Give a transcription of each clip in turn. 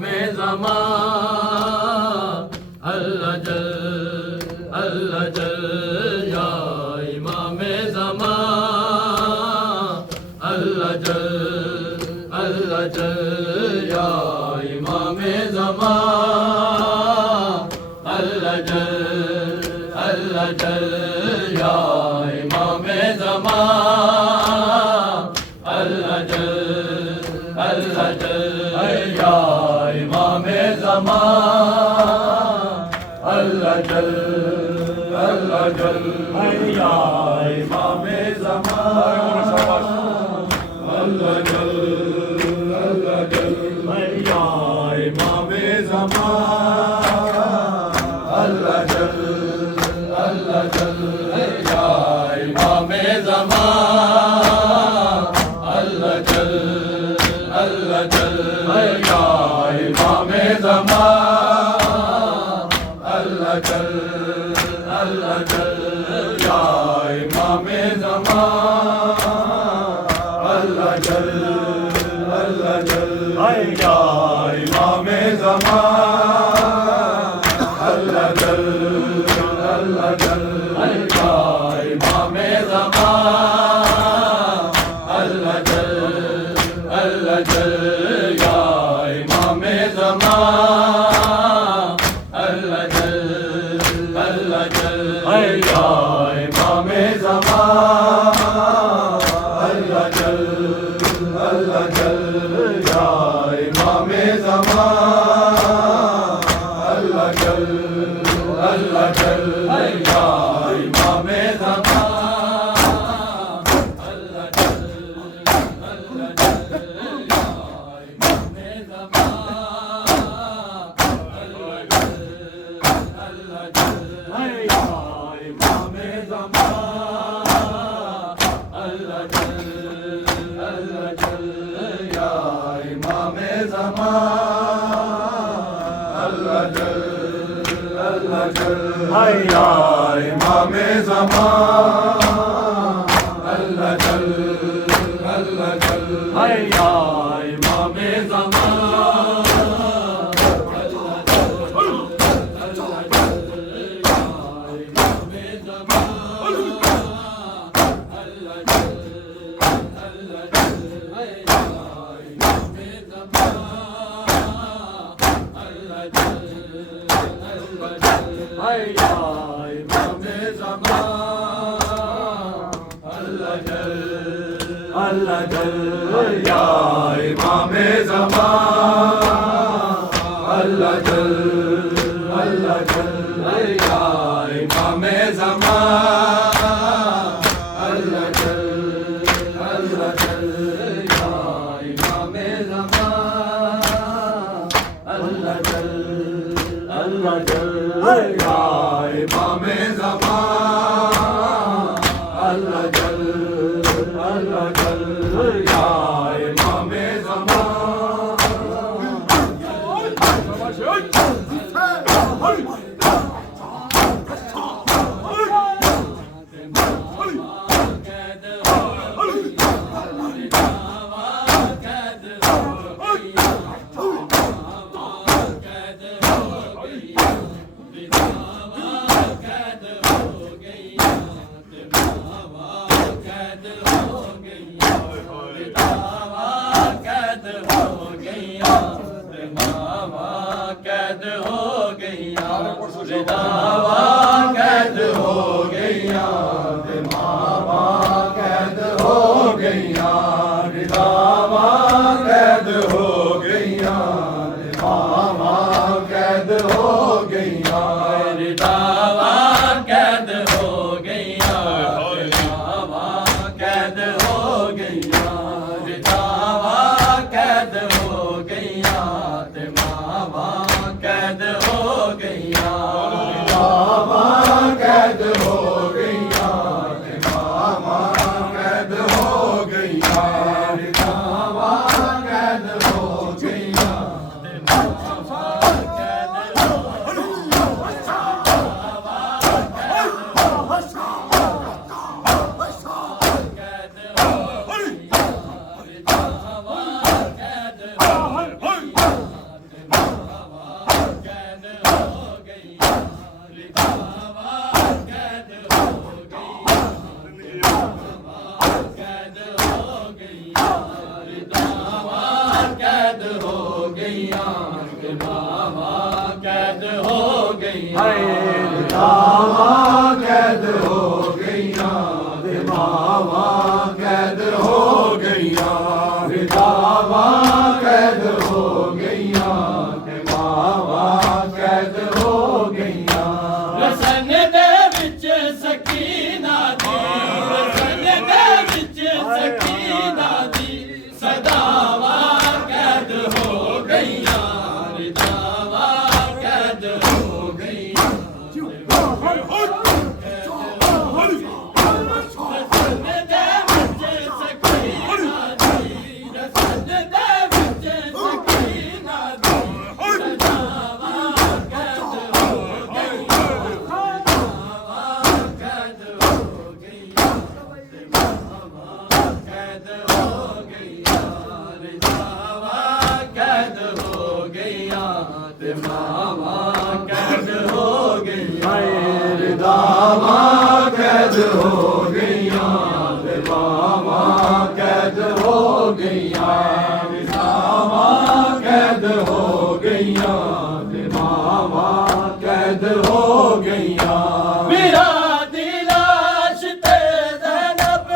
में ज़मा अल्लाह जल या इमाम ज़मा अल्लाह जल या इमाम ज़मा अल्लाह जल या इमाम ज़मा अल्लाह जल या इमाम ज़मा अल्लाह जल या इमाम ज़मा अल्लाह जल या इमाम ज़मा अल्लाह जल या इमाम ज़मा अल्लाह जल या इमाम ज़मा अल्लाह जल या इमाम ज़मा अल्लाह जल या इमाम ज़मा अल्लाह जल या इमाम ज़मा अल्लाह जल या इमाम ज़मा अल्लाह जल या इमाम ज़मा अल्लाह जल या इमाम ज़मा अल्लाह जल या इमाम ज़मा या इमाम ज़मा अल्लाह जल या इमाम ज़मा अल्लाह जल या इमाम ज़मा अल्लाह जल या इमाम ज़मा अल्लाह जल या इमाम ज़मा अल्लाह जल या इमाम ज़मा अल्लाह जल या इमाम ज़मा गईयां ते मावा कैद हो गईयां हाय रिदावा कैद हो गईयां ते मावा कैद हो गईयां रिदावा कैद हो गईयां ते मावा कैद हो गईयां रसन दे विच सकीना दी रसन दे विच सकीना दी सदावा कैद हो गईयां रिदावा कैद हो गईयां मावा कैद हो गईयां हाय रिदावा कैद हो गईयां ते मावा कैद हो गईयां रिदावा कैद हो गईयां ते मावा कैद हो गईयां मेरा दिलाश ते ज़ैनब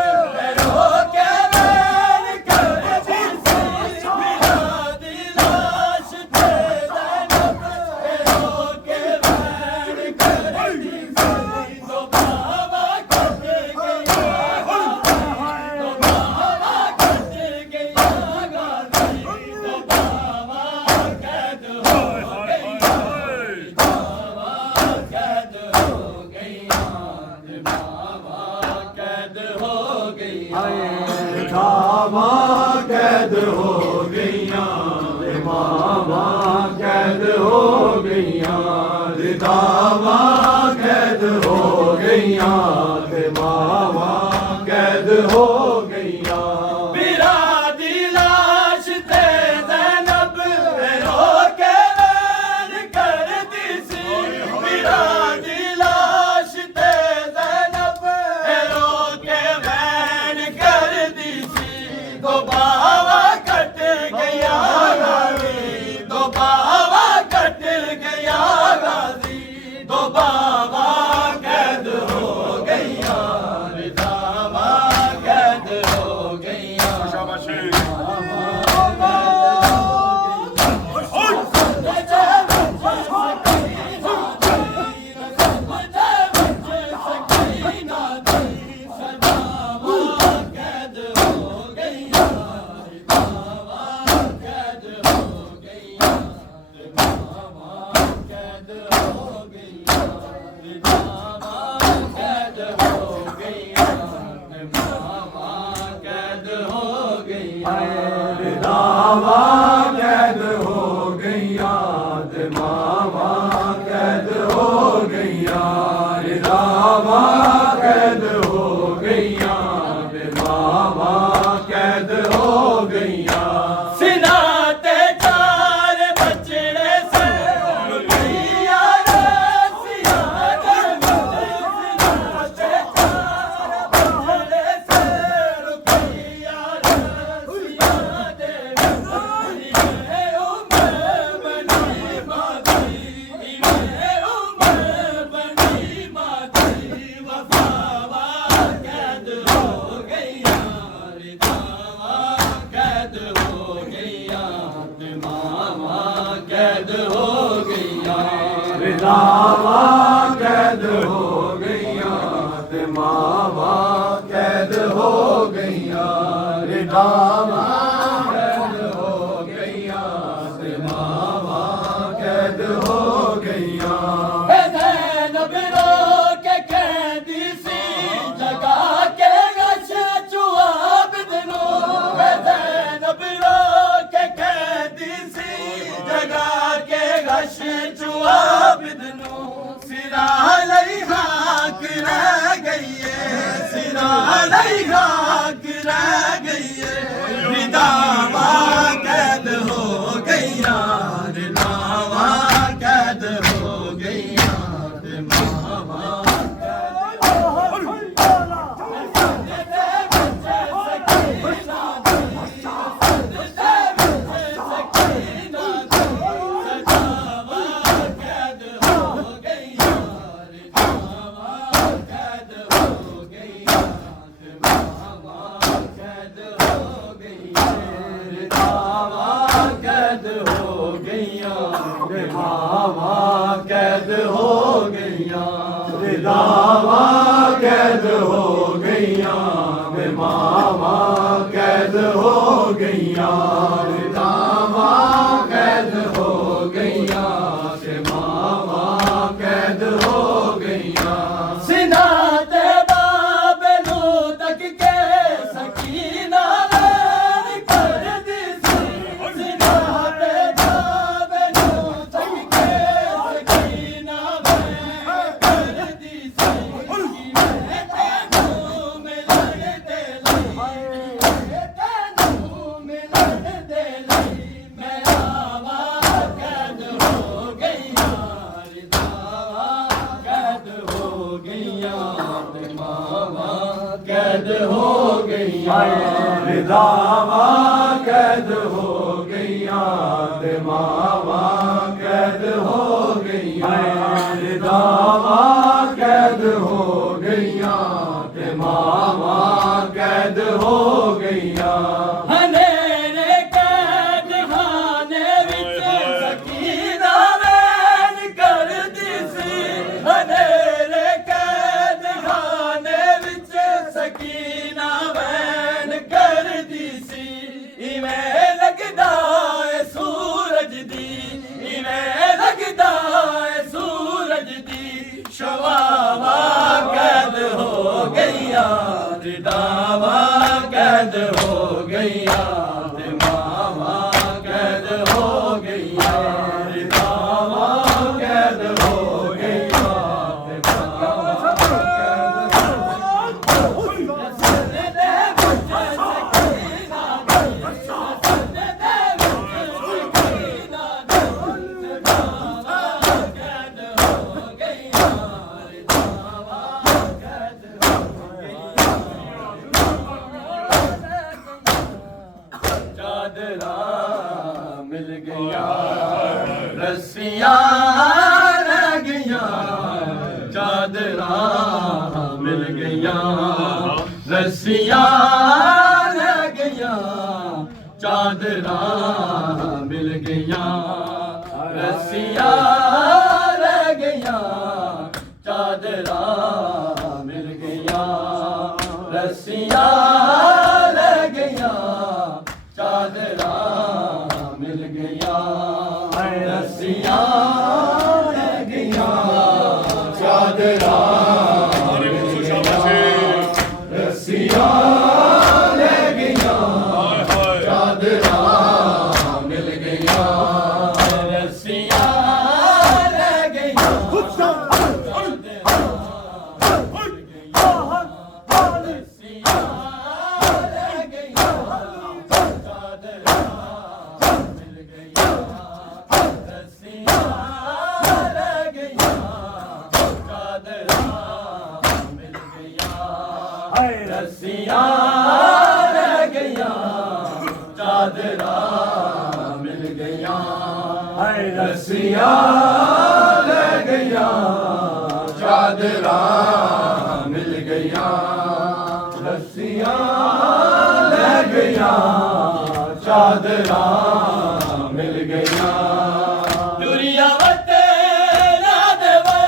रो के वैन करती सी मेरा दिलाश ते ज़ैनब रो के वैन करती सी तो बाबा कट गया तो बाबा कट गया गाजी तो बाबा कैद हो गया बाबा कैद हो गया बाबा कैद हो गया हाय रिदावा कैद हो गईयां ते मावा कैद हो गईयां रिदावा कैद हो गईयां ते मावा कैद हो गईयां मेरा दिलाश ते ज़ैनब रो के वैन करती सी मेरा दिलाश ते ज़ैनब रो के वैन करती सी तो बाबा कट गया गाजी तो बाबा कट गया गाजी तो बाबा कैद हो गया रिदावा कैद हो गया रिदावा कैद हो गईयां ते मावा कैद हो गईयां रिदावा कैद हो गईयां ते मावा कैद हो गईयां सिना ते चार बचड़े से रुपया रसिया सिना ते चार बचड़े से रुपया रसिया दे उमर बनी माती उमर बनी माती वफावा कैद हो गईया रिदावा कैद हो गईया ते मावा कैद हो गईया रिदावा कैद हो गईयां ते मावा कैद हो गईयां रिदावा कैद हो गईयां ते मावा कैद हो गईयां ज़ैनब रो के कहती सी जगा के गश चुआब दिनो ज़ैनब रो के कहती सी जगा के गश चुआब दिनो सिरा लई हाक रह गई है सिरा लई हाक रह गई है रिदावा कैद हो गईया रिदावा कैद हो गईया मावा गईयां ते मावां कैद हो गईयां ते दावां कैद हो गईयां ते मावां कैद हो गईयां ते दावां कैद हो गईयां ते मावां कैद हो गईयां सिना ते बाबे नू तक के सकीना वैन करदी सी सिना ते बाबे नू तक के सकीना वैन करदी सी मैं तेनू मिलन दे लई तेनू मिलन दे लई मैं आवां कैद हो गईयां रिदावां कैद हो गईयां ते मावां कैद हो गईयां रिदावां कैद हो गईयां ते मावां कैद हो गईयां रिदावां कैद हो गईयां ते मावां कैद हो गईयां हनेरे कैद खाने विच सकीना वैन करदी सी हनेरे कैद खाने विच सकीना वैन करदी सी इवें लगदा ए सूरज दी इवें लगदा ए सूरज दी शवावां कैद हो गईयां रिदावां कैद हो गईयां ते मावां कैद हो गईयां रिदावां कैद हो गईयां ते मावां चादरां मिल गईयां रस्सियां रह गईयां चादरां मिल गईयां रस्सियां रह गईयां चादरां मिल गईयां रस्सियां रह गईयां चादरां मिल गईयां रस्सियां रह गईयां चादरां मिल गईयां रस्सियां रह गईयां चादरां मिल गईयां रस्सियां रह गईयां चादरां मिल गईयां रस्सियां रह गईयां रस्सियां रह गईयां चादरां मिल गईयां रस्सियां रह गईयां चादरां मिल गईयां रस्सियां रह गईयां चादरां मिल गईयां दुनिया वते ना देवे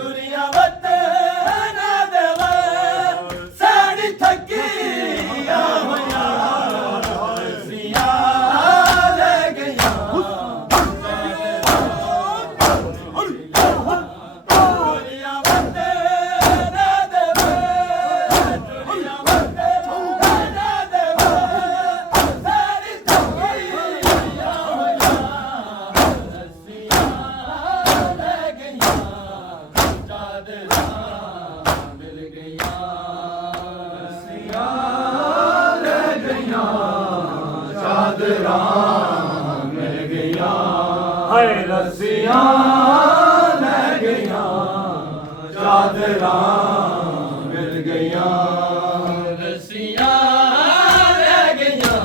दुनिया वते ना देवे साड़ी थकी होया रस्सियां रह गईयां दुनिया वते ना देवे दुनिया वते ना देवे साड़ी थकी होया रस्सियां रह गईयां चादरां मिल गईयां रस्सियां रह गईयां चादरां मिल गईयां हाय रस्सियां रह गईयां चादरां मिल गईयां रस्सियां रह गईयां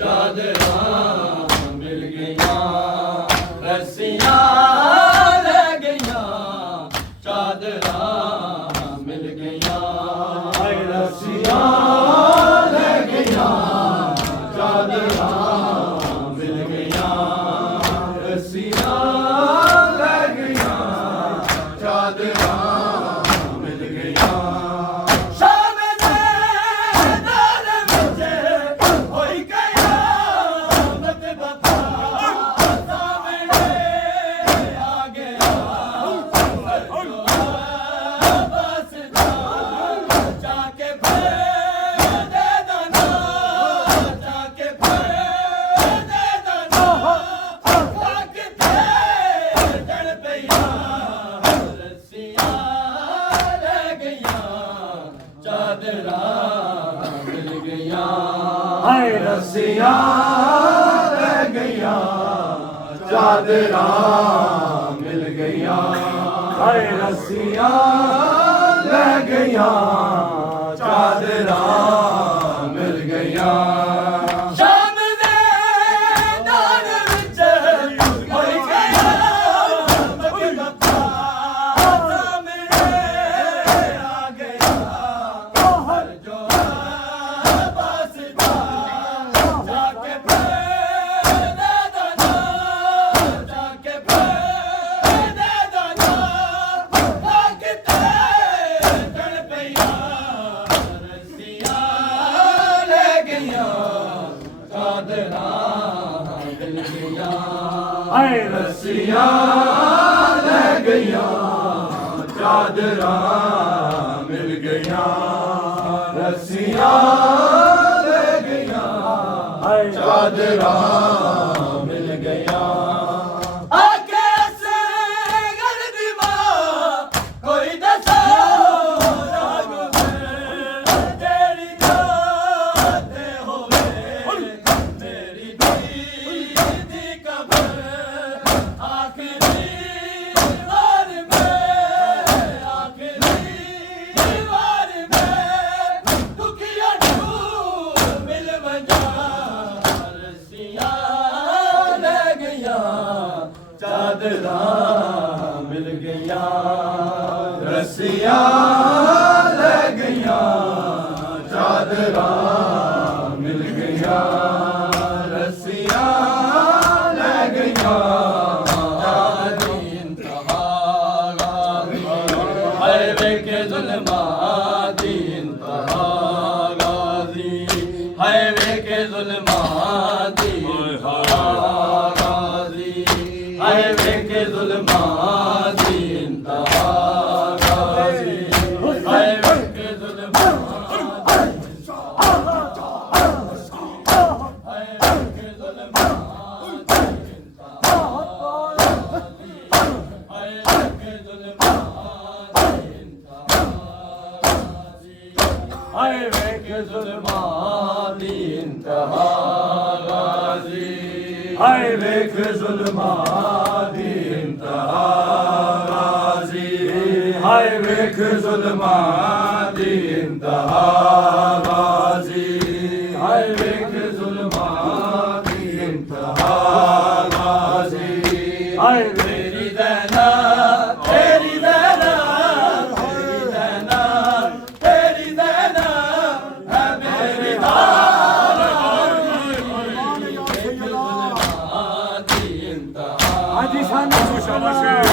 चादरां मिल गईयां रस्सियां रह गईयां चादरां मिल गईयां हाय रस्सियां रह गईयां चादरां मिल गईयां रस्सियां रह गईयां चादरां मिल गईयां हाय रस्सियां रह गईयां चादरां मिल गईयां हाय रस्सियां रह गईयां चादरां मिल गईयां रस्सियां रह गईयां चादरां मिल गईयां चादरां मिल गईयां रस्सियां रह गईयां चादरां मिल गईयां रस्सियां रह गईयां हाय वेखे ज़ुल्मात दी इंतहा गाज़ी हाय वेखे ज़ुल्मात दी इंतहा हाय वेखे ज़ुल्मात दी इंतहा गाज़ी हाय वेखे ज़ुल्मात दी इंतहा हाय वेखे ज़ुल्मात दी इंतहा हाय वेखे ज़ुल्मात दी इंतहा हाय वेखे ज़ुल्मात दी इंतहा गाज़ी हाय वेख ज़ुल्मात दी इंतहा गाज़ी हाय वेख ज़ुल्मात दी इंतहा गाज़ी हाय वेख ज़ुल्मात दी इंतहा गाज़ी हाय तेरी दैना तेरी दैना तेरी दैना तेरी दैना है मेरी Hadi sen de suçlamasın.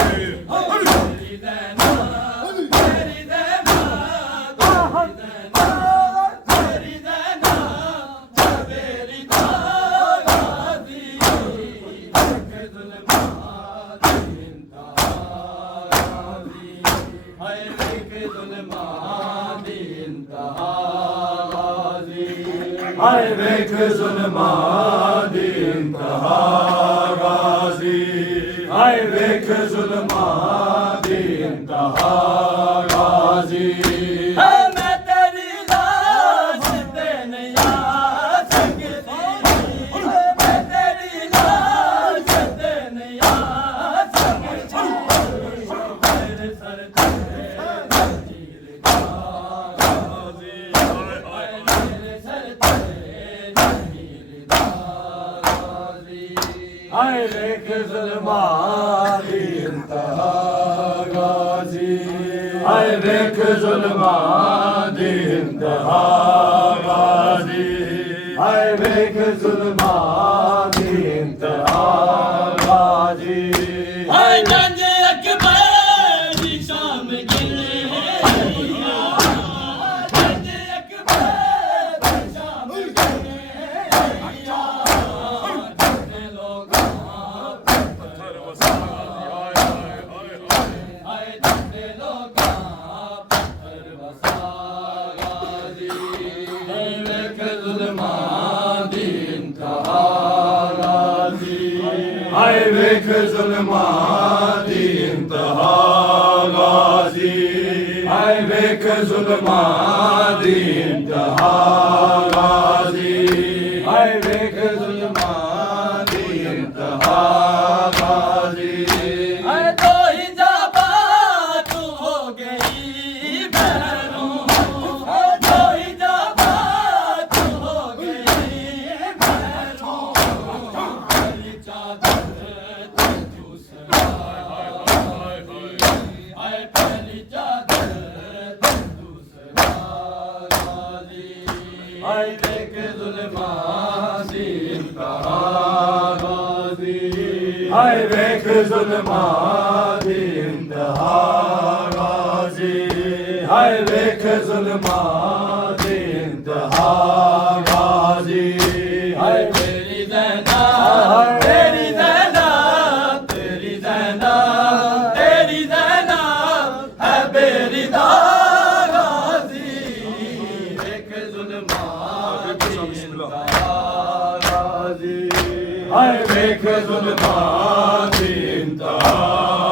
हाय वेख ज़ुल्मात दी इंतहा गाज़ी हाय वेख ज़ुल्मात दी इंतहा गाज़ी मैं तेरी लाश ते नहीं आ सकती मैं तेरी लाश ते नहीं आ सकती मेरे सर पे जंजीर गाज़ी मेरे सर पे जंजीर गाज़ी हाय वेख ज़ुल्मात दी इंतहा गाज़ी हाय वेख ज़ुल्मात दी इंतहा गाज़ी हाय वेख ज़ुल्मात दी इंतहा गाज़ी हाय जंग अकबर दी शाम गिले जंग अकबर दी शाम गिले जितने लोग हाय जितने लोग पत्थर बसा गाज़ी वेख ज़ुल्मात दी इंतहा गाज़ी हाय वेख ज़ुल्मात दी इंतहा गाज़ी हाय वेख ज़ुल्मात दी इंतहा गाज़ी हाय वेख हाय पहली चादर दूसरा गाजी हाय देख जुल्मां दी इंतहा गाजी हाय देख जुल्मां दी इंतहा गाजी हाय देख जुल्मां दी इंतहा गाजी हाय तेरी ज़ैनब तेरी ज़ैनब तेरी ज़ैनब तेरी ज़ैनब है बेरिदा गाजी देख जुल्मां की इंतहा गाजी हाय देख जुल्मां दी इंतहा